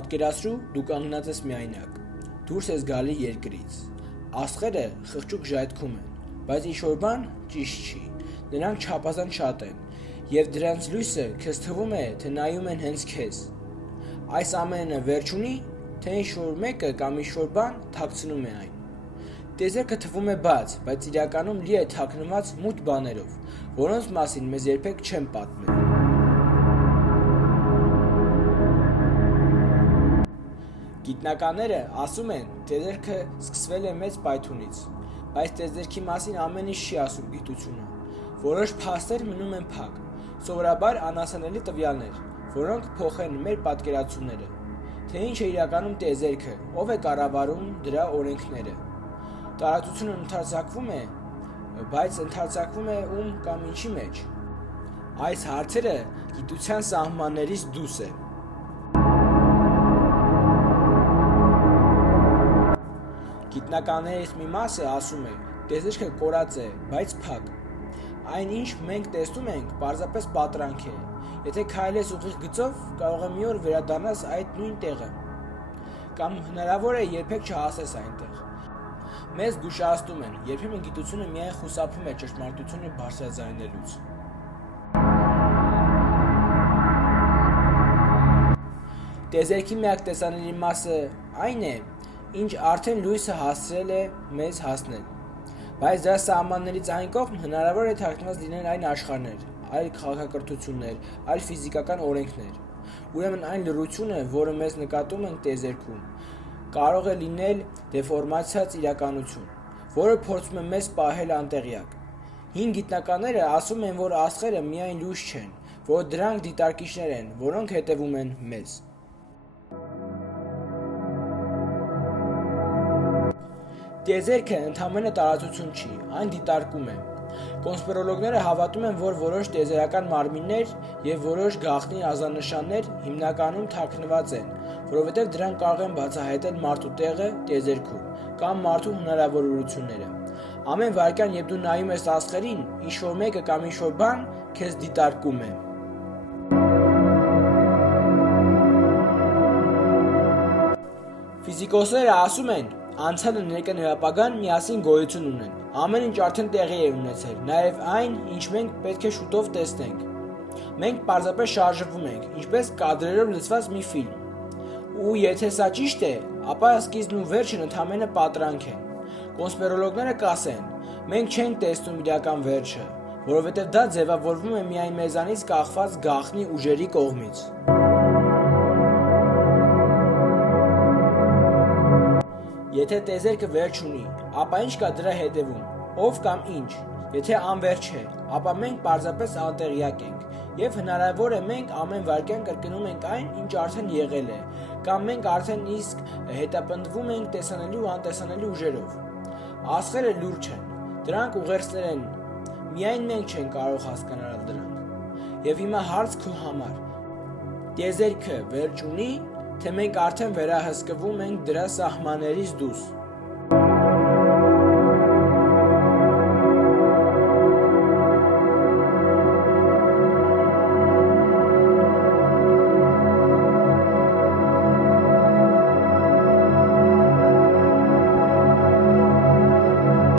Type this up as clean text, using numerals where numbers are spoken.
Պատկերացրու, դու կանգնած ես միայնակ, դուրս ես գալի երկրից, աստղերը խղճուկ ժայթքում են, բայց ինչ-որ բան ճիշտ չի, նրանք չափազանց շատ են, և դրանց լույսը քեզ թվում է, թե նայում են հենց քեզ, այս ամենը վերջ ունի, թե ինչ-որ մեկը կամ ինչ-որ բան թաքցնում է այն, տիեզերքը թվում է բաց, բայց իրականում լի է թաքնված մութ բաներով, որոնց մասին մեզ երբեք չեն պատմել։ Գիտնականները ասում են, տիեզերքը սկսվել է մեծ պայթյունից, բայց տիեզերքի մասին ամեն ինչ չի ասում գիտությունը, որոշ փաստեր մնում են փակ, սովորաբար անհասանելի տվյալներ, որոնք փոխեն մեր պատկերացումները, թե ինչ է իրականում տիեզերքը, ով է կառավարում դրա օրենքները, տարածությունը ընդարձակվում է, բայց ընդարձակվում է ում կամ ինչի մեջ, այս հարցերը գիտության սահմաններից դուրս է։ Գիտնականներից մի մասը ասում է, տիեզերքը կորած է, բայց փակ։ Այն ինչ մենք տեսնում ենք, պարզապես պատրանք է։ Եթե քայլես ուղիղ գծով, կարող է մի օր վերադառնաս այդ նույն տեղը։ Կամ հնարավոր է երբեք չհասես այնտեղ։ Մեզ զգուշացնում են, երբեմն գիտությունը միայն խուսափում է ճշմարտությունը բարձրաձայնելուց։ Տիեզերքի միակ տեսանելի մասը այն է, ինչ արդեն լույսը հասցրել է մեզ հասնել, բայց դրա սահմաններից այն կողմ հնարավոր է թաքնված լինեն այն աշխարհներ, այլ քաղաքակրթություններ, այլ ֆիզիկական օրենքներ, ուրեմն այն լռությունը, որը մեզ նկատում ենք տիեզերքում, կարող է լինել դեֆորմացված իրականություն, որը փորձում է մեզ պահել անտեղյակ։ Հին գիտնականները ասում են, որ աստղերը միայն լույս չեն, որ դրանք դիտարկիչներ են, որոնք հետևում են մեզ։ Տիեզերքը ընդամենը տարածություն չի, այն դիտարկում է։ Կոնսպիրոլոգները հավատում են, որ որոշ տիեզերական մարմիններ և որոշ գաղտնի ազդանշաններ հիմնականում թաքնված են, որովհետև դրանք կարող են բացահայտել մարդու տեղը տիեզերքում կամ մարդու հնարավորությունները։ Ամեն վայրկյան, երբ դու նայում ես աստղերին, ինչ-որ մեկը կամ ինչ-որ բան քեզ դիտարկում է։ Ֆիզիկոսները ասում են, անցյալը, ներկան և ապագան միասին գոյություն ունեն, ամեն ինչ արդեն տեղի է ունեցել, նաև այն, ինչ մենք պետք է շուտով տեսնենք։ Մենք պարզապես շարժվում ենք, ինչպես կադրերով լցված մի ֆիլմ։ Ու եթե սա ճիշտ է, ապա սկիզբն ու վերջն ընդամենը պատրանք են։ Կոնսպիրոլոգները կասեն, մենք չենք տեսնում իրական վերջը, որովհետև դա ձևավորվում է միայն մեզանից կախված գաղտնի ուժերի կողմից։ Եթե տիեզերքը վերջ ունի, ապա ինչ կա դրա հետևում, ով կամ ինչ, եթե անվերջ է, ապա մենք պարզապես անտեղյակ ենք, և հնարավոր է մենք ամեն վայրկյան կրկնում ենք այն, ինչ արդեն եղել է, կամ մենք արդեն իսկ հետապնդվում ենք տեսանելի ու անտեսանելի ուժերով։ Աստղերը լուրջ են, դրանք ուղերձներ են, միայն մենք չենք կարող հասկանալ դրանք։ Եվ հիմա հարց քո համար. տիեզերքը վերջ ունի, թե մենք արդեն վերահսկվում ենք դրա սահմաններից դուրս։